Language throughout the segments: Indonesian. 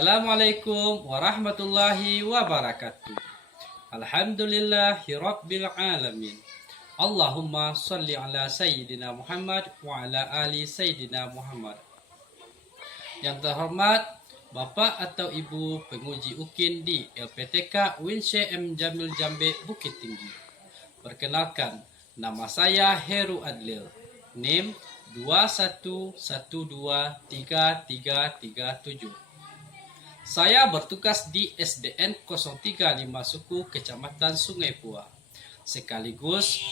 Assalamualaikum warahmatullahi wabarakatuh. Alhamdulillahi rabbil alamin. Allahumma salli ala Sayyidina Muhammad wa ala ali Sayyidina Muhammad. Yang terhormat Bapak atau Ibu penguji UKIN di LPTK Winshe M. Jamil Jambe Bukit Tinggi. Perkenalkan, nama saya Heru Adlil. NIM 21123337. Saya bertugas di SDN 035 Suku Kecamatan Sungai Pua. Sekaligus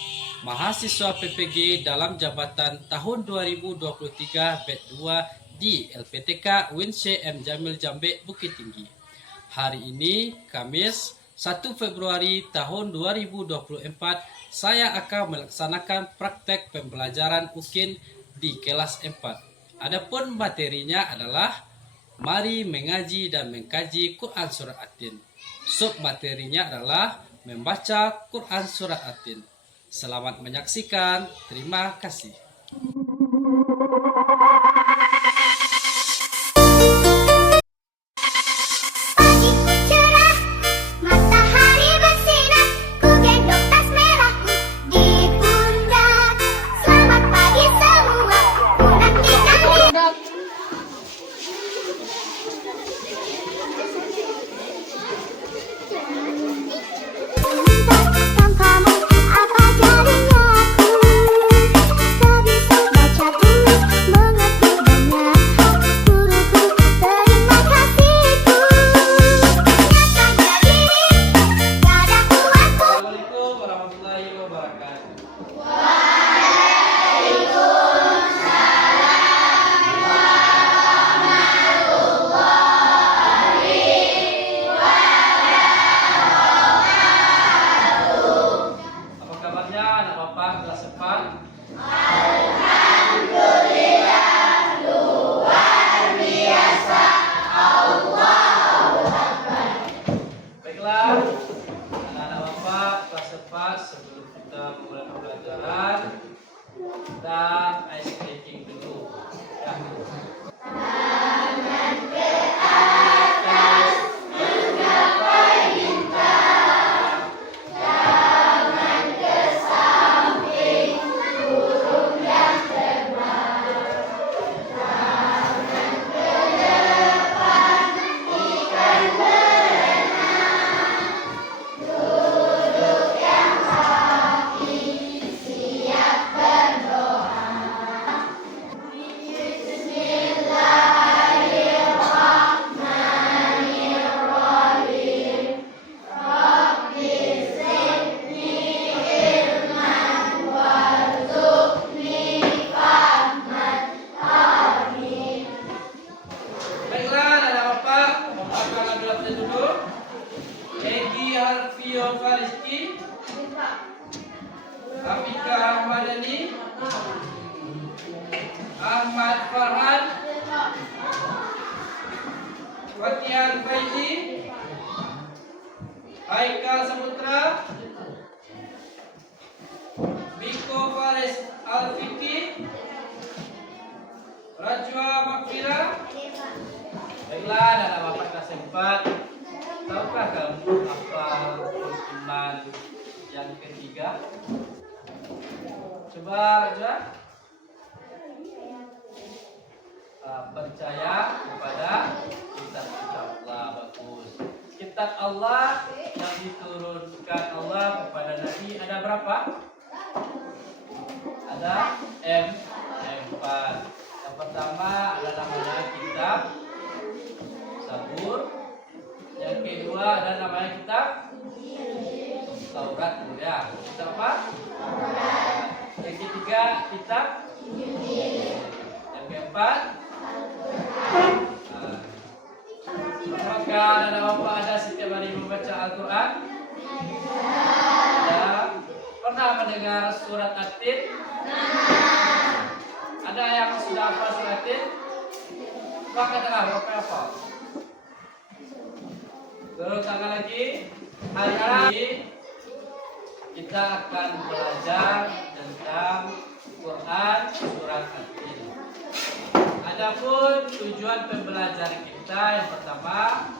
mahasiswa PPG dalam jabatan tahun 2023 BED 2 di LPTK Winshe M. Jamil Jambe Bukit Tinggi. Hari ini Kamis 1 Februari tahun 2024 saya akan melaksanakan praktek pembelajaran UKIN di kelas 4. Adapun materinya adalah mari mengaji dan mengkaji Quran Surat At-Tin. Sub materinya adalah membaca Quran Surat At-Tin. Selamat menyaksikan. Terima kasih. Sebelum kita memulai pembelajaran, kita ice breaking dulu. Ya. Tangan ke atas, menggapai bintang. Tangan ke samping, burung yang terbang. Tangan ke depan, ikan berenang. Duduk yang rapi, siap berdoa. Bismillahirrahmanirrahim. Rabbi zidni ilman warzuqni fahman. Amin. Baiklah, ada Bapak akan ambil absen dulu. Egi Harfio Faliski, Afika Ahmadani, Ahmad Farhan, Fatihan Faizi, Haikal Saputra, Biko Faris Alfiki, Rajwa Makfira. Baiklah, dan Bapak kelas 4. Tahukah kamu apa iman yang ketiga? Coba Rajwa. Percaya kepada kitab Allah. Bagus. Kitab Allah yang diturunkan Allah kepada Nabi ada berapa? Ada empat. Yang pertama adalah namanya kitab Zabur. Yang kedua ada namanya kitab Taurat, ya. Kitab apa? Taurat. Yang ketiga kitab Injil. Yang keempat apakah ada Bapak ada setiap hari membaca Al-Quran? Ada. Pernah mendengar surat At-Tin? Ada yang sudah hafal surat At-Tin? Coba katakan Bapak hafal. Terus tangan lagi. Hari ini kita akan belajar tentang Quran Surat At-Tin. Adapun tujuan pembelajaran kita yang pertama,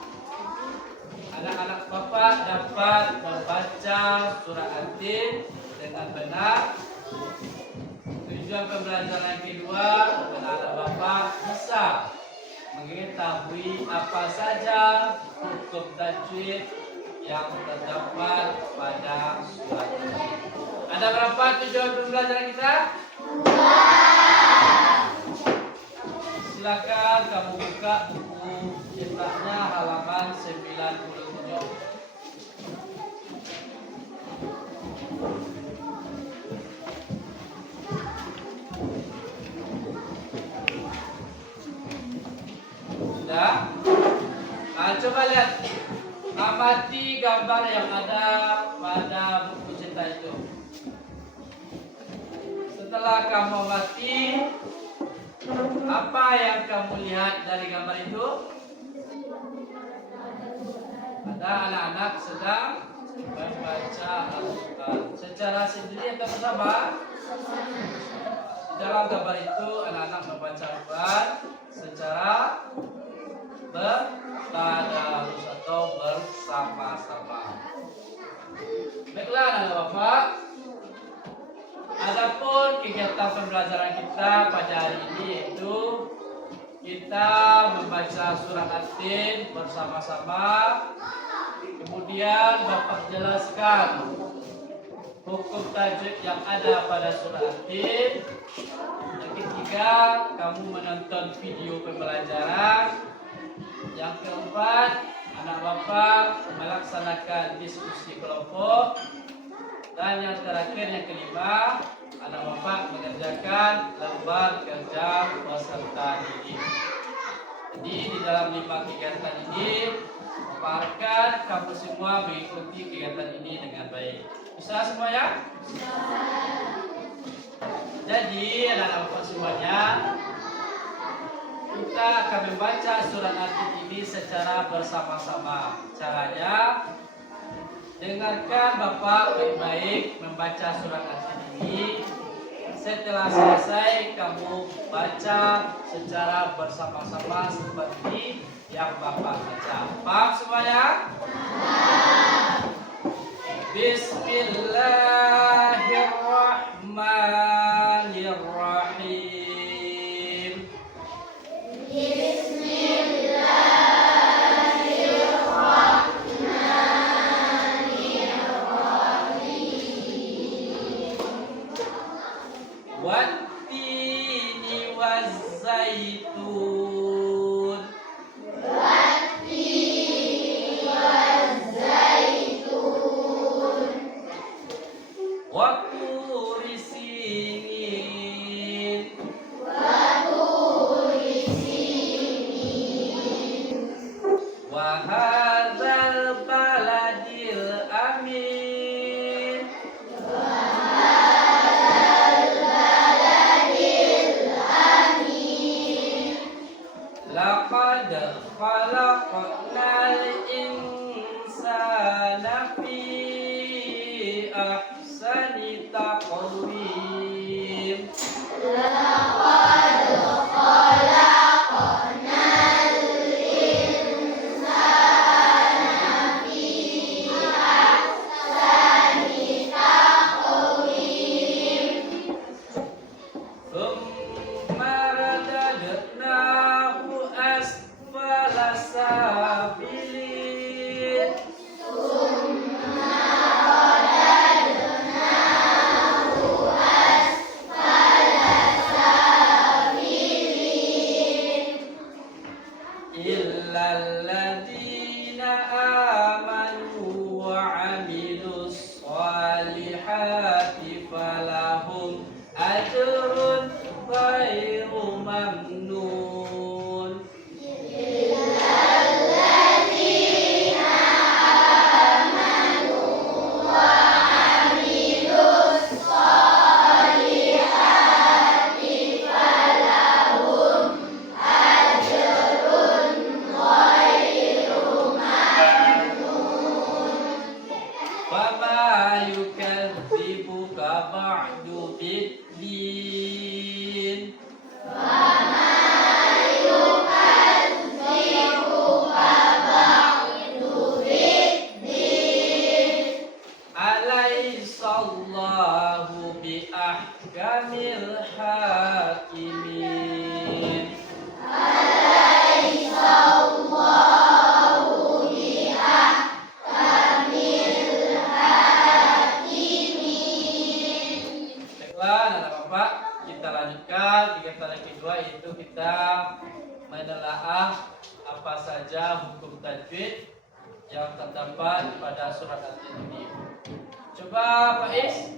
anak-anak Bapak dapat membaca surah At-Tin dengan benar. Tujuan pembelajaran kedua, anak-anak Bapak bisa mengetahui apa saja hukum tajwid yang terdapat pada surah At-Tin. Ada berapa tujuan pembelajaran kita? Silakan kamu buka buku cetaknya halaman 97. Sudah? Nah, coba lihat, amati gambar yang ada pada buku cetak itu. Setelah kamu amati, apa yang kamu lihat dari gambar itu? Ada anak-anak sedang membaca Al-Quran secara sendiri atau bersama. Di dalam gambar itu anak-anak membaca Al-Quran secara bertadarus atau bersama-sama. Baiklah anak Bapak, adapun kegiatan pembelajaran kita pada hari ini yaitu kita membaca surah At-Tin bersama-sama. Kemudian Bapak jelaskan hukum tajwid yang ada pada surah At-Tin. Yang ketiga, kamu menonton video pembelajaran. Yang keempat, anak Bapak melaksanakan diskusi kelompok. Dan yang terakhir, yang kelima, anak Bapak mengerjakan lembar kerja peserta didik. Jadi di dalam 5 kegiatan ini, Bapak harapkan kamu semua mengikuti kegiatan ini dengan baik. Bisa semua ya? Bisa. Jadi anak-anak Bapak semuanya, kita akan membaca surat At-Tin ini secara bersama-sama. Caranya, dengarkan Bapak baik-baik membaca surat At-Tin ini. Setelah selesai, kamu baca secara bersama-sama seperti yang Bapak baca. Paham semuanya? Bismillahirrahmanirrahim. Wattini wazzaitun. Waturi sinin. Wa hadzal baladil amin. Laqad khalaqnal insana fi ahsani taqwim. Thumma radadnahu asfala safilin. Illal ladzina amanu wa 'amilus shalihati falahum ajrun ghairu mamnun. Fama yukadzibuka ba'du biddin. Allahu bi ahkamil hakimin. Baiklah, anak bapak, kita lanjutkan kegiatan yang kedua, yaitu kita menelaah apa saja hukum tajwid yang terdapat pada surat At-Tin ini. Coba Pak Is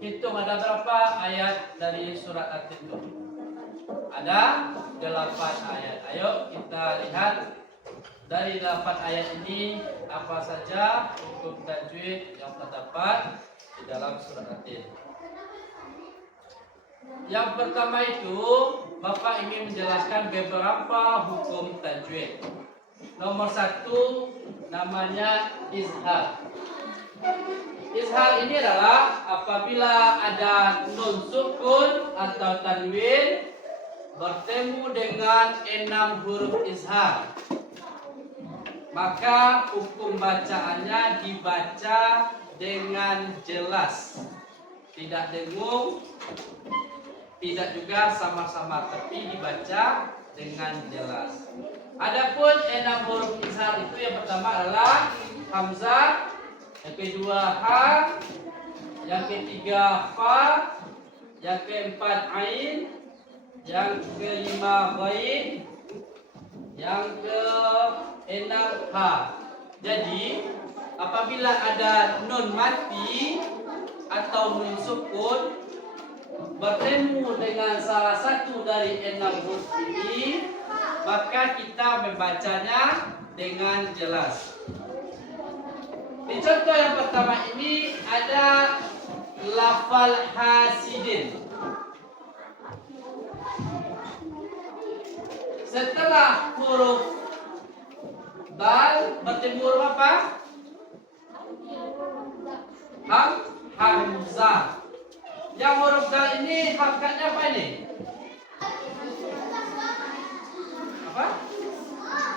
hitung ada berapa ayat dari surat At-Tin itu? Ada 8 ayat. Ayo kita lihat dari 8 ayat ini apa saja hukum tajwid yang terdapat di dalam surat At-Tin. Yang pertama itu Bapak ingin menjelaskan beberapa hukum tajwid. Nomor 1 namanya izhar. Izhar ini adalah apabila ada nun sukun atau tanwin bertemu dengan 6 huruf izhar, maka hukum bacaannya dibaca dengan jelas, tidak dengung, tidak juga samar-samar, tapi dibaca dengan jelas. Adapun 6 huruf izhar itu yang pertama adalah hamzah, yang kedua ha, yang ketiga fa, yang keempat ain, yang kelima ghain, yang keenam ha. Jadi apabila ada nun mati atau nun sukun bertemu dengan salah satu dari 6 huruf ini, maka kita membacanya dengan jelas. Di contoh yang pertama ini ada lafal hasidin. Setelah huruf dal bertemu huruf apa? Hamzah. Yang huruf dal ini hakikatnya apa ini? Apa?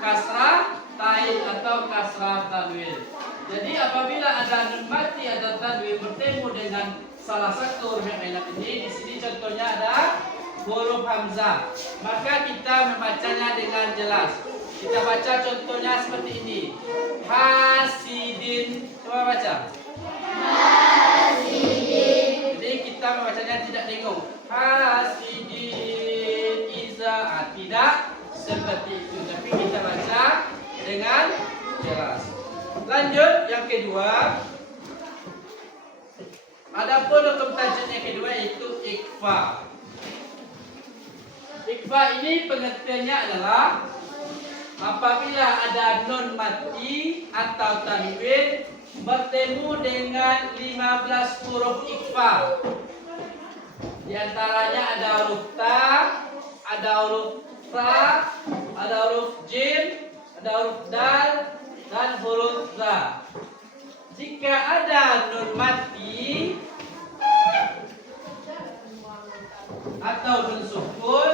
Kasrah tain atau kasrah tanwin. Jadi apabila ada nun mati atau tanwin bertemu dengan salah satu huruf yang enak ini, di sini contohnya ada huruf hamzah, maka kita membacanya dengan jelas. Kita baca contohnya seperti ini. Hasidin. Coba baca. Hasidin. Jadi kita membacanya tidak dengung. Hasidin iza, tidak seperti itu, tapi kita baca dengan jelas. Lanjut yang kedua. Adapun hukum tajwid yang kedua yaitu ikhfa. Ikhfa ini pengertiannya adalah apabila ada nun mati atau tanwin bertemu dengan 15 huruf ikhfa. Di antaranya ada huruf ta, ada huruf ta, ada huruf jim, ada huruf dal, dan huruf za. Jika ada nun mati atau nun sukun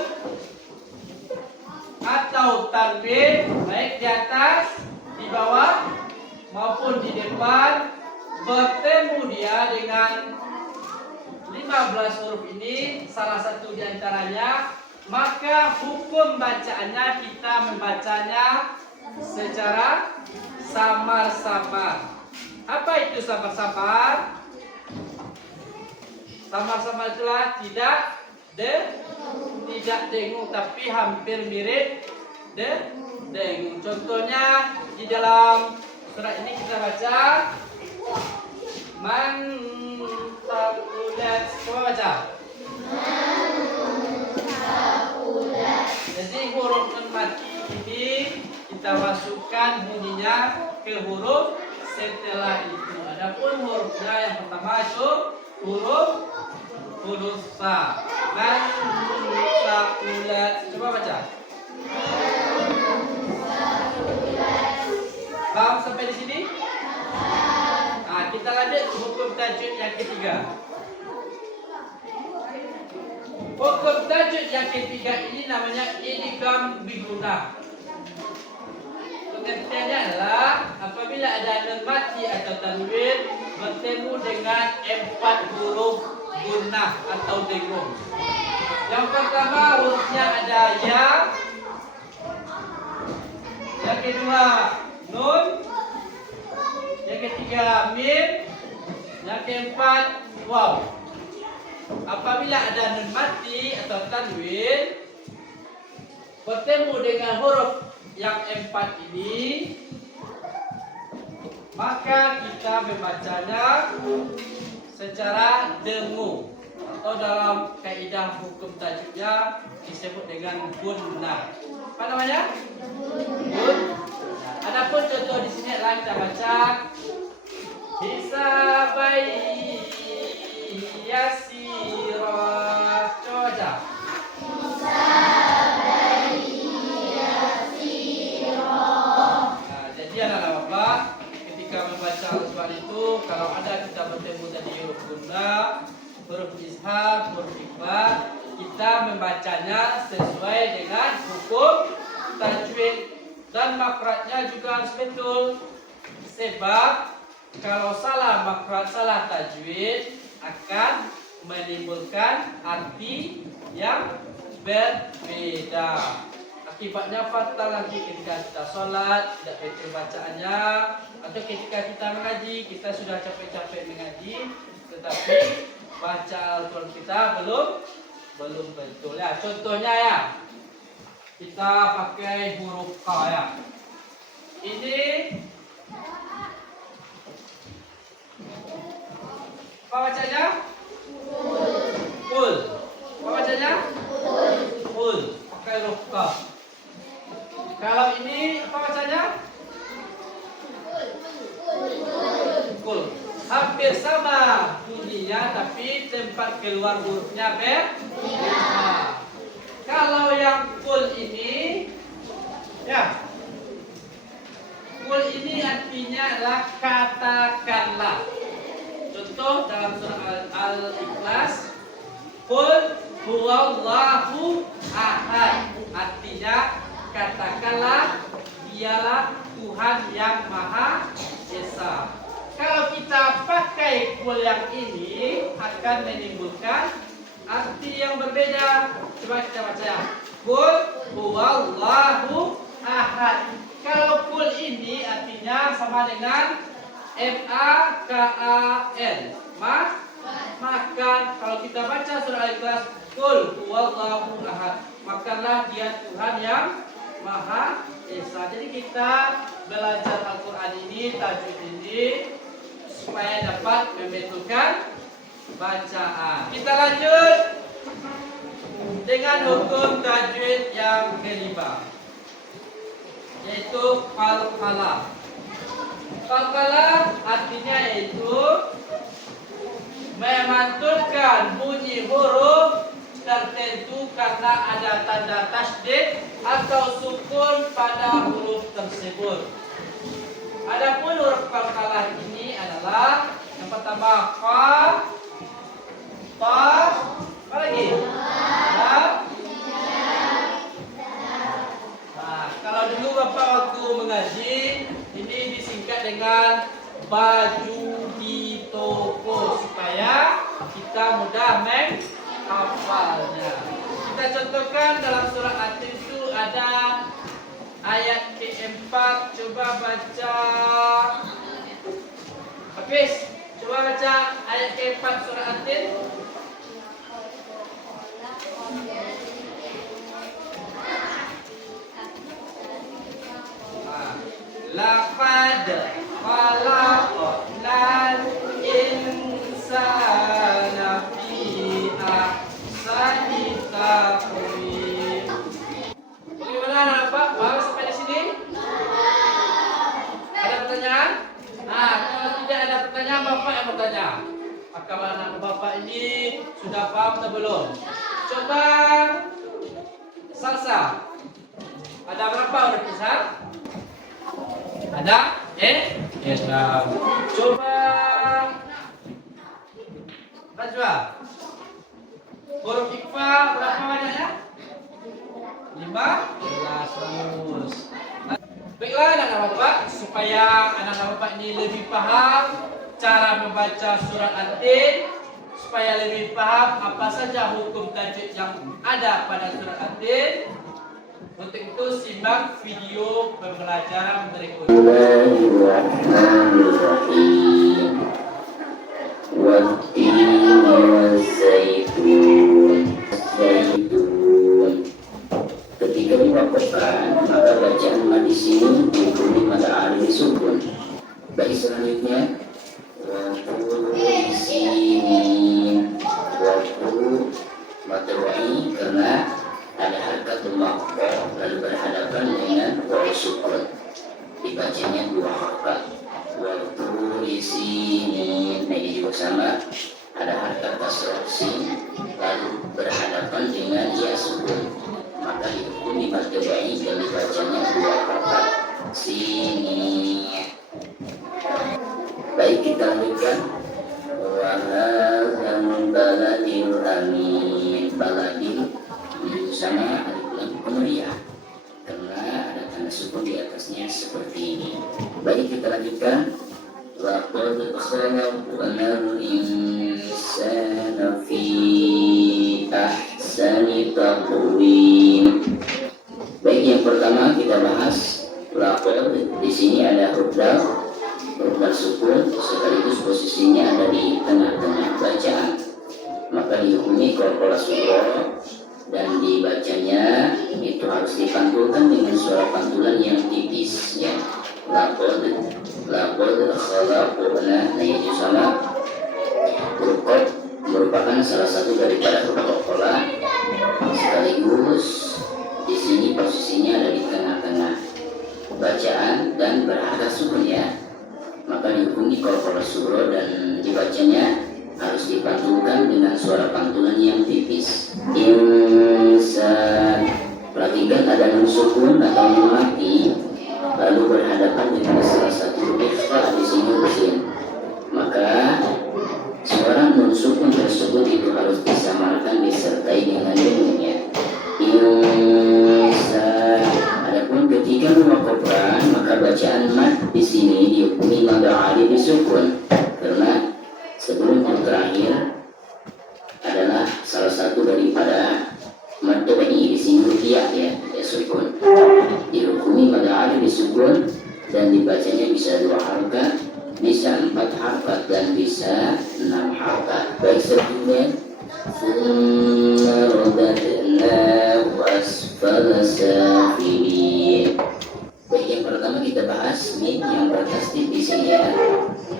atau tanwin, baik di atas, di bawah maupun di depan, bertemu dia dengan 15 huruf ini, salah satu di antaranya, maka hukum bacaannya kita membacanya secara samar-samar. Apa itu samar-samar? Samar-samar itulah tidak dengung, tapi hampir mirip dengung. Contohnya di dalam surat ini kita baca man taqulat. Coba baca. Jadi huruf nun mati ini kita masukkan bunyinya ke huruf setelah itu. Adapun hurufnya yang pertama itu huruf sa. Man taqulat. Coba baca. Paham sampai di sini? Nah, kita lanjut hukum tajwid yang ketiga. Hukum tajwid yang ketiga ini namanya idgham bi gunnah. pengertiannya adalah apabila ada nun mati atau tanwin bertemu dengan 4 huruf gunnah atau dengung. Yang pertama hurufnya ada ya, yang kedua nun, yang ketiga mim, yang keempat waw. Apabila ada nun mati atau tanwin bertemu dengan huruf yang 4 ini, maka kita membacanya secara dengung atau dalam kaidah hukum tajwidnya disebut dengan gunnah. Apa namanya? Gunnah. Adapun contoh di sini adalah kita baca hisabai yasira. Coba. Jadi anak-anak Bapak, ketika membaca surat itu, kalau ada kita bertemu tadi huruf gunnah, huruf izhar, huruf ikhfa, kita membacanya sesuai dengan hukum tajwid dan makhrajnya juga harus betul. Sebab kalau salah makhraj, salah tajwid akan menimbulkan arti yang berbeda. Akibatnya fatal nanti ketika kita sholat tidak betul bacaannya, atau ketika kita mengaji kita sudah capek-capek mengaji tetapi baca Al-Quran kita belum betul ya. Contohnya ya, kita pakai huruf Q ya. Ini apa bacanya? Kul. Apa bacanya? Kul. Pakai huruf Q. Kalau ini apa bacanya? Kul. Hampir sama bunyinya tapi tempat keluar hurufnya beda. Kalau yang kul ini ya, kul ini artinya adalah katakanlah. Contoh dalam surah Al-Ikhlas, kul huwallahu ahad, artinya katakanlah dialah Tuhan yang Maha Esa. Kalau kita pakai kul yang ini akan menimbulkan arti yang berbeda. Coba kita baca ya. Kul huwallahu ahad. Kalau kul ini artinya sama dengan makan. Makan. Kalau kita baca surah Al-Ikhlas, kul huwallahu ahad, makanlah dia Tuhan yang Maha Esa. Jadi kita belajar Al-Quran ini, tajwid ini supaya dapat membetulkan bacaan. Kita lanjut dengan hukum tajwid yang kelima, yaitu qalqalah. Qalqalah artinya yaitu memantulkan bunyi huruf tertentu karena ada tanda tasydid atau sukun pada huruf tersebut. Adapun huruf qalqalah ini adalah yang pertama fa, ta, apa lagi? Nah, kalau dulu Bapak waktu mengaji ini disingkat dengan baju di toko supaya kita mudah menghafalnya. Kita contohkan dalam surah At-Tin itu ada ayat keempat. Coba baca Hafiz, coba baca ayat keempat surah At-Tin. Laqad khalaqnal insana fi ahsani taqwim. Bagaimana Bapak? Paham sampai di sini? Ada pertanyaan? Nah, kalau tidak ada pertanyaan, Bapak yang bertanya. Apakah anak Bapak ini sudah paham atau belum? Coba salsa. Ada berapa huruf besar? Ada? Ya. Coba Najwa. Huruf ikhfa berapa banyaknya? 5. Bagus. Baiklah anak-anak Bapak, supaya anak-anak Bapak ini lebih paham cara membaca surat Al-In, supaya lebih paham apa saja hukum tajwid yang ada pada surat Al-In. Untuk itu simak video pembelajaran berikut. Bismillahirrahmanirrahim. Wat-tini waz-zaitun. Zaitun. Ketika diwakafkan, maka bacaan mad di sini dihukumi mad alif sukun. Baik, selanjutnya wa-turi sinin. Wa-tu mad wa'i karena ada harakatul maqta lalu berhadapan dengan waw sukun. Dibacanya dua harakat. Wa-turi sinin. Nah, ini juga sama. Ada harakat kasrah sin lalu berhadapan dengan ya sukun. Maka dihukumi mad wa'i dan dibacanya dua harakat. Sini. Baik, kita lanjutkan. Wa hadzal baladil amin. Baladil itu sama alif lam komariah karena ada tanda sukun di atasnya seperti ini. Baik, kita lanjutkan. Laqad khalaqnal insana fi ahsani taqwim. Baik, yang pertama kita bahas laqad. Di sini ada huruf dal sukun sekaligus posisinya ada di tengah-tengah bacaan. Maka dihukumi qalqalah sughra dan dibacanya itu harus dipantulkan dengan suara pantulan yang tipis ya. Laqad khalaqna. Nah, itu sama. Huruf qaf merupakan salah satu daripada huruf qalqalah sekaligus di sini posisinya ada di tengah-tengah bacaan dan berharakat sukun ya. Maka dihukumi qalqalah sughra dan dibacanya harus dipantulkan dengan suara pantulan yang tipis. Insan. Perhatikan ada nun sukun atau nun mati lalu berhadapan dengan salah satu ikhfa di sini sin. Maka suara nun sukun tersebut itu harus disamarkan disertai dengan nunnya. Insan. Adapun ketika mewakafkan maka bacaan mad di sini dihukumi mad alif sukun karena sebelum yang terakhir adalah salah satu daripada mad tabi'i. Di sini ruqyah ya sukun. Dihukumi mad alif sukun dan dibacanya bisa 2 harakat, bisa 4 harakat dan bisa 6 harakat. Baik, selanjutnya thumma radadnahu asfala safilin. Baik, yang pertama kita bahas mim yang bertasdid di sini ya.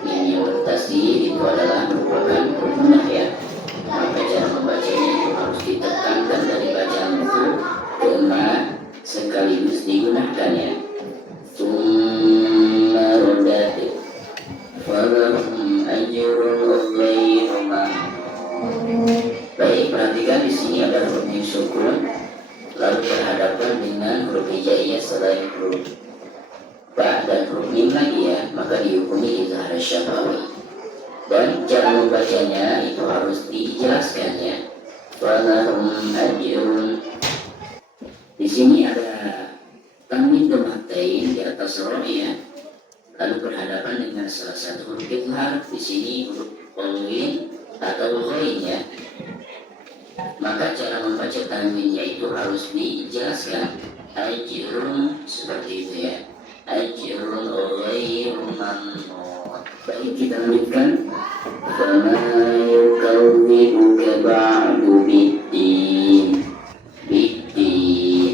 Mim yang bertasdid itu adalah merupakan huruf gunnah ya. Maka cara membacanya itu harus ditekankan dari bacaan itu ke ma sekaligus digunakan ya. Tsumma radat falahum ajrun ghairu mamnun. Baik, perhatikan di sini ada huruf mim sukun lalu berhadapan dengan huruf hijaiyah selain huruf ba dan huruf mim lagi ya. Maka dihukumi izhar syafawi dan cara membacanya itu harus dijelaskan ya. Falahum ajrun. Di sini ada tanwin domatain di atas ro ya. Lalu berhadapan dengan salah satu huruf izhar. Di sini huruf qalwin atau ghain ya. Maka cara membaca tanwinnya itu harus dijelaskan. Ajrun seperti itu ya. Ajrun ghairu mamnun. Baik, kita lanjutkan. Fama yukadzibuka ba'du biddin. Biddin.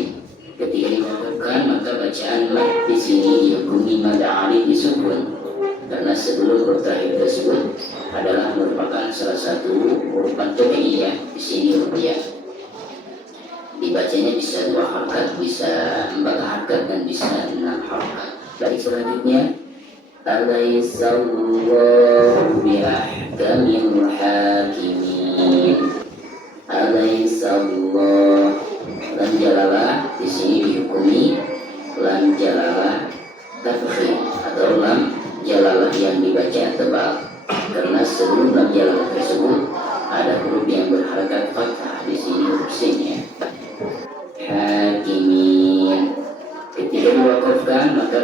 Ketika diwakafkan maka bacaan mad di sini dihukumi mad alif sukun karena sebelum huruf terakhir tersebut adalah merupakan salah satu huruf tabi'i ya. Di sini huruf ya. Dibacanya bisa 2 harakat, bisa 4 harakat dan bisa 6 harakat. Baik, selanjutnya Alaihissallahu biahkamil hakimin. Alaihissallahu. Lam jalalah di sini dihukumi lam jalalah tafkhim atau lam jalalah yang dibaca tebal karena sebelum lam jalalah tersebut ada huruf yang berharakat fathah. Di sini huruf sin ya. Hakimin. Ketika diwakafkan maka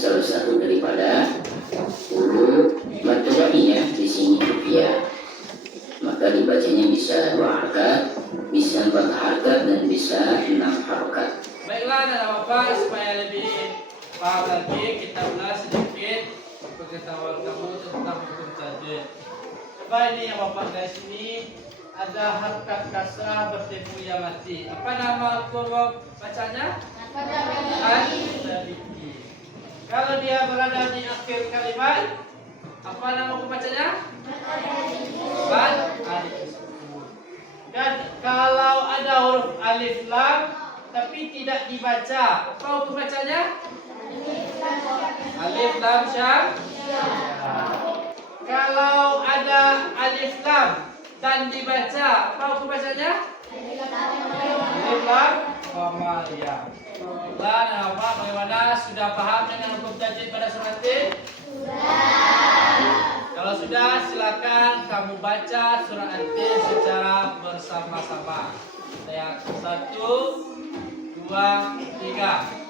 salah satu daripada huruf matobaiyah di sini rupiah. Maka dibacanya bisa 2 harakat, bisa 4 harakat, dan bisa 6 harakat. Baiklah anak bapak, supaya lebih paham lagi kita ulas sedikit pengetahuan kamu tentang hukum tajwid. Coba ini yang bapak guys, ini ada harakat kasrah bertemu ya mati. Apa nama hukum bacanya? Al-Tabiki. Kalau dia berada di akhir kalimat, apa nama hukum bacanya? Alif. Dan kalau ada huruf alif lam tapi tidak dibaca, apa hukum bacanya? Alif lam syam. Kalau ada alif lam dan dibaca, apa hukum bacanya? Alif lam qamariyah. Nah, apa bagaimana, sudah paham dengan hukum tajwid pada surat ini? Kalau sudah, silakan kamu baca surah An-Tin secara bersama-sama. Saya 1, 2, 3.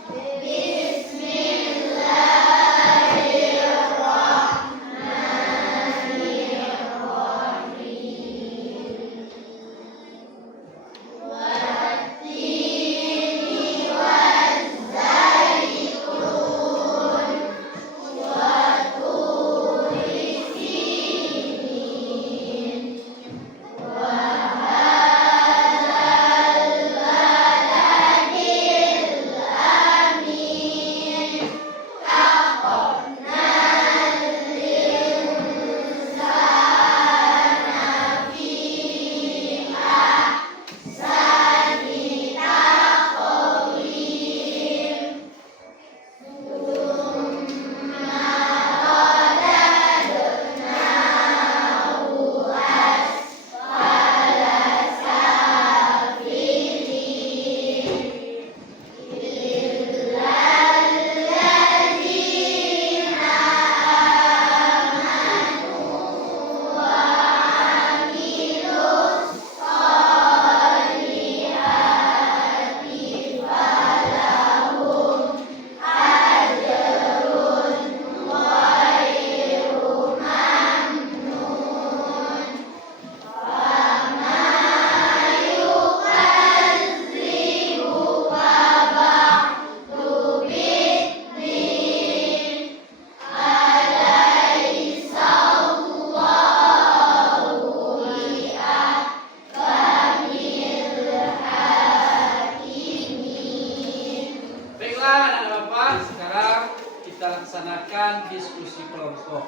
Laksanakan diskusi kelompok.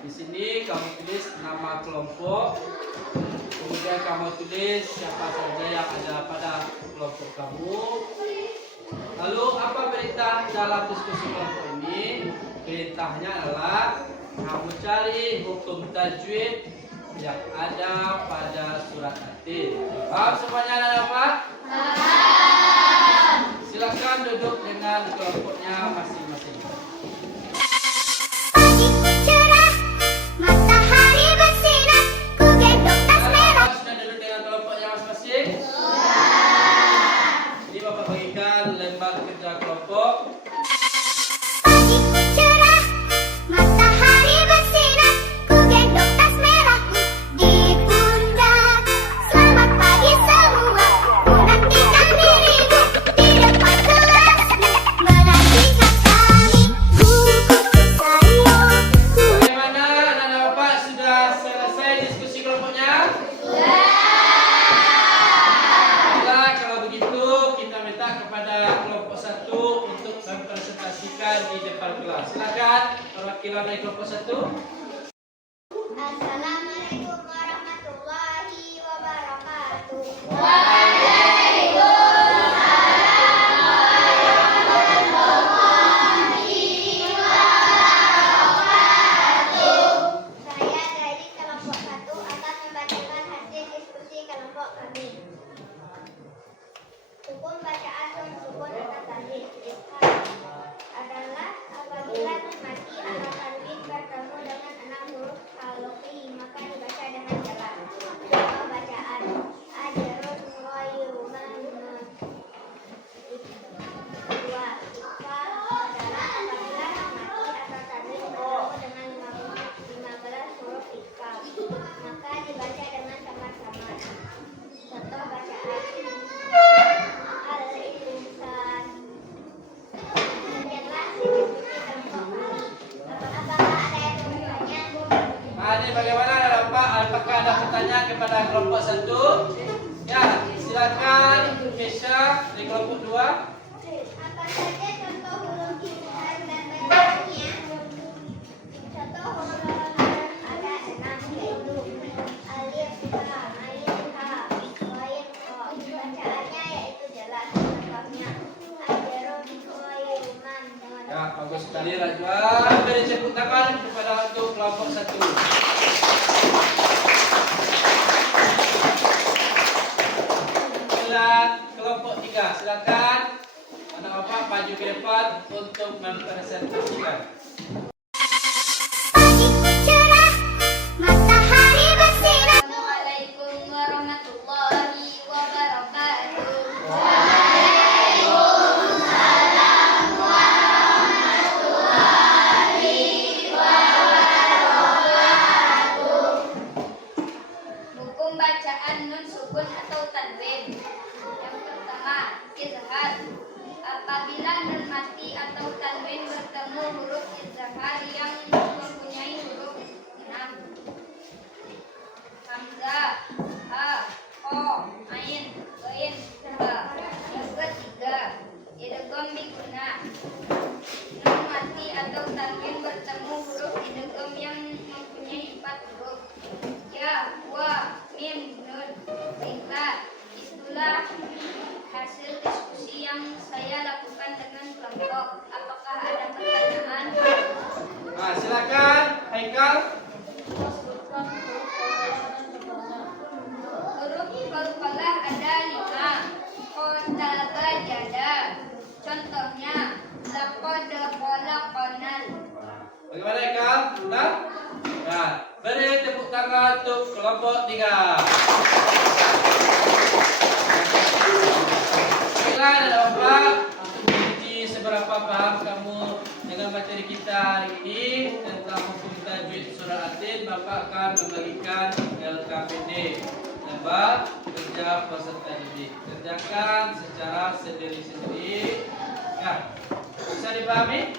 Di sini kamu tulis nama kelompok, kemudian kamu tulis siapa saja yang ada pada kelompok kamu. Lalu apa perintah dalam diskusi kelompok ini? Perintahnya adalah kamu cari hukum tajwid yang ada pada surat An-Tin. Paham semuanya anak Pak? Silakan duduk dengan kelompoknya masing-masing. Sudah duduk dengan kelompoknya masing-masing? Ini Bapak bagikan lembar kerja kelompok. Di depan kelas. Silakan perwakilan dari kelompok 1. Assalamualaikum warahmatullahi wabarakatuh. Saya dari kelompok 1 akan membacakan hasil diskusi kelompok kami. Hukum bacaan sukun atau tanwin adalah apabila nun mati atau tanwin bertemu dengan bagaimana Bapak? Apakah ada pertanyaan kepada kelompok 1? Ya, silakan Kesha di kelompok 2. Apa saja contoh huruf hiburan dan bentuknya? Contoh huruf ada 6 yaitu alif, ha, ain, ha, wain, ko. Bacaannya yaitu jelas contohnya. Ajaro bikoiruman. Ya, bagus sekali Rajwa. Beri tepuk tangan kepada untuk kelompok 1. Kelompok 3, silakan anak bapak maju ke depan untuk mempresentasikan. Assalamualaikum warahmatullahi wabarakatuh. Buku bacaan nun sukun atau tanwin. Yang pertama, izhar. Apabila nun mati atau tanwin bertemu huruf izhar yang mempunyai huruf 6. Hamzah, ha, ko, ain, ghain, ha. Yang ketiga, idgham biguna. Nun mati atau tanwin bertemu huruf idgham yang mempunyai 4 huruf. Ya, wa, mim, nun. Baiklah, itulah hasil diskusi yang saya lakukan dengan kelompok. Apakah ada pertanyaan? Nah, silakan Haikal. Huruf qalqalah ada 5. Qataba jada. Contohnya, laqad khalaqnal. Bagaimana Haikal? Sudah? Nah, beri tepuk tangan untuk kelompok 3. Baiklah anak bapak, untuk meneliti seberapa paham kamu dengan materi kita hari ini tentang hukum tajwid surah At-Tin, bapak akan membagikan LKPD lembar kerja peserta didik. Kerjakan secara sendiri-sendiri. Ya, bisa dipahami?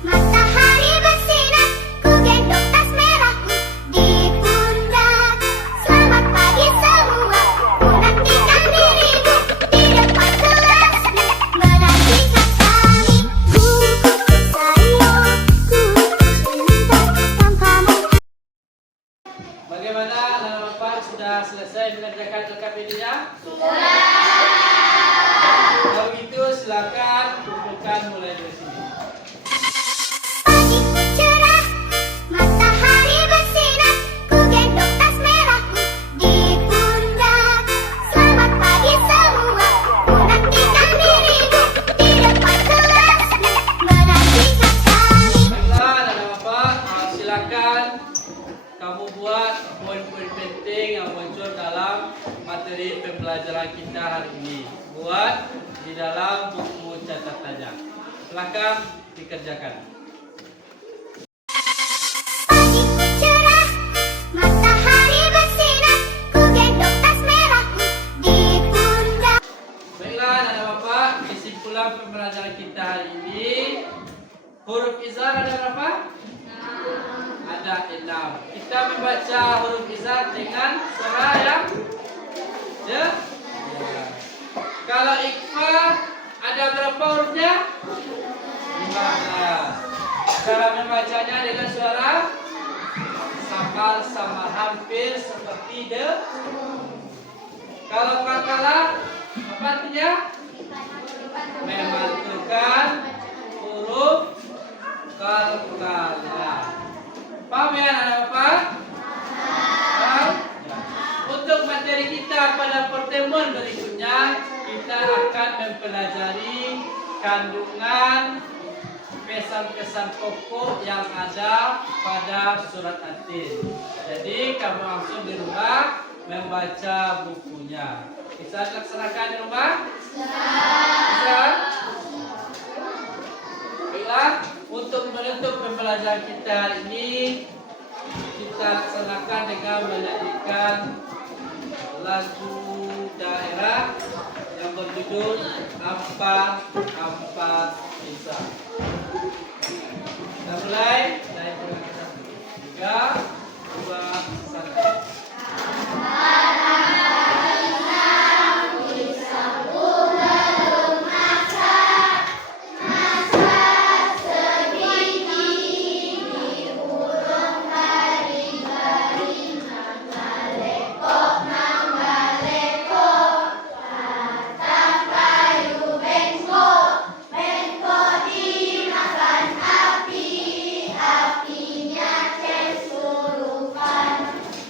Matahari bersinar, ku gendong tas merahku di pundak. Selamat pagi semua, ku nantikan dirimu di depan kelasmu, menantikan kami. Buku sayang, ku cinta tanpamu. Bagaimana anak bapak sudah selesai mengerjakan LKPD-nya? Kalau begitu silakan kumpulkan mulai dari sini. Pagiku cerah, matahari bersinar, ku gendong tas merahku di pundak. Selamat pagi semua, ku nantikan dirimu di depan kelasmu, menantikan kami. Baiklah anak bapak, silakan kamu buat poin-poin penting yang muncul dalam materi pembelajaran kita hari ini. Buat di dalam buku catatannya. Silakan dikerjakan. Pagiku cerah, matahari bersinar, ku gendong tas merahku di pundak. Baiklah anak bapak, kesimpulan pembelajaran kita hari ini, huruf izhar ada berapa? Ada 6. Kita membaca huruf izhar dengan suara yang jelas. Kalau ikhfa ada berapa hurufnya? 15. Cara membacanya dengan suara samar-samar, hampir seperti Kalau qalqalah apa artinya? Memantulkan huruf qalqalah. Paham ya anak bapak? Paham? Untuk materi kita pada pertemuan berikutnya, kita akan mempelajari kandungan pesan-pesan pokok yang ada pada surat At-Tin. Jadi kamu langsung di rumah membaca bukunya. Bisa dilaksanakan di rumah? Bisa? Baiklah, untuk menutup pembelajaran kita hari ini, kita laksanakan dengan menyanyikan lagu daerah yang berjudul Ampat Ampat Bisa. mulai. Saya perkenalkan 3, 2, 1.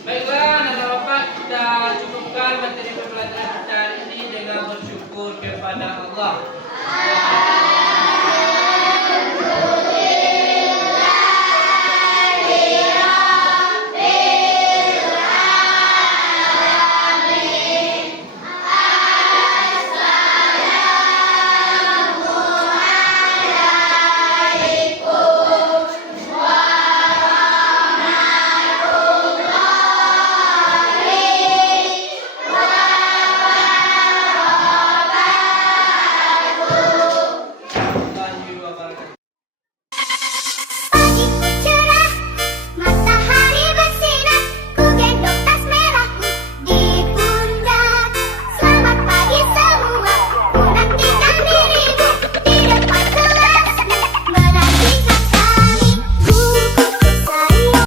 Baiklah, anak bapak, kita cukupkan materi pembelajaran kita hari ini dengan bersyukur kepada Allah.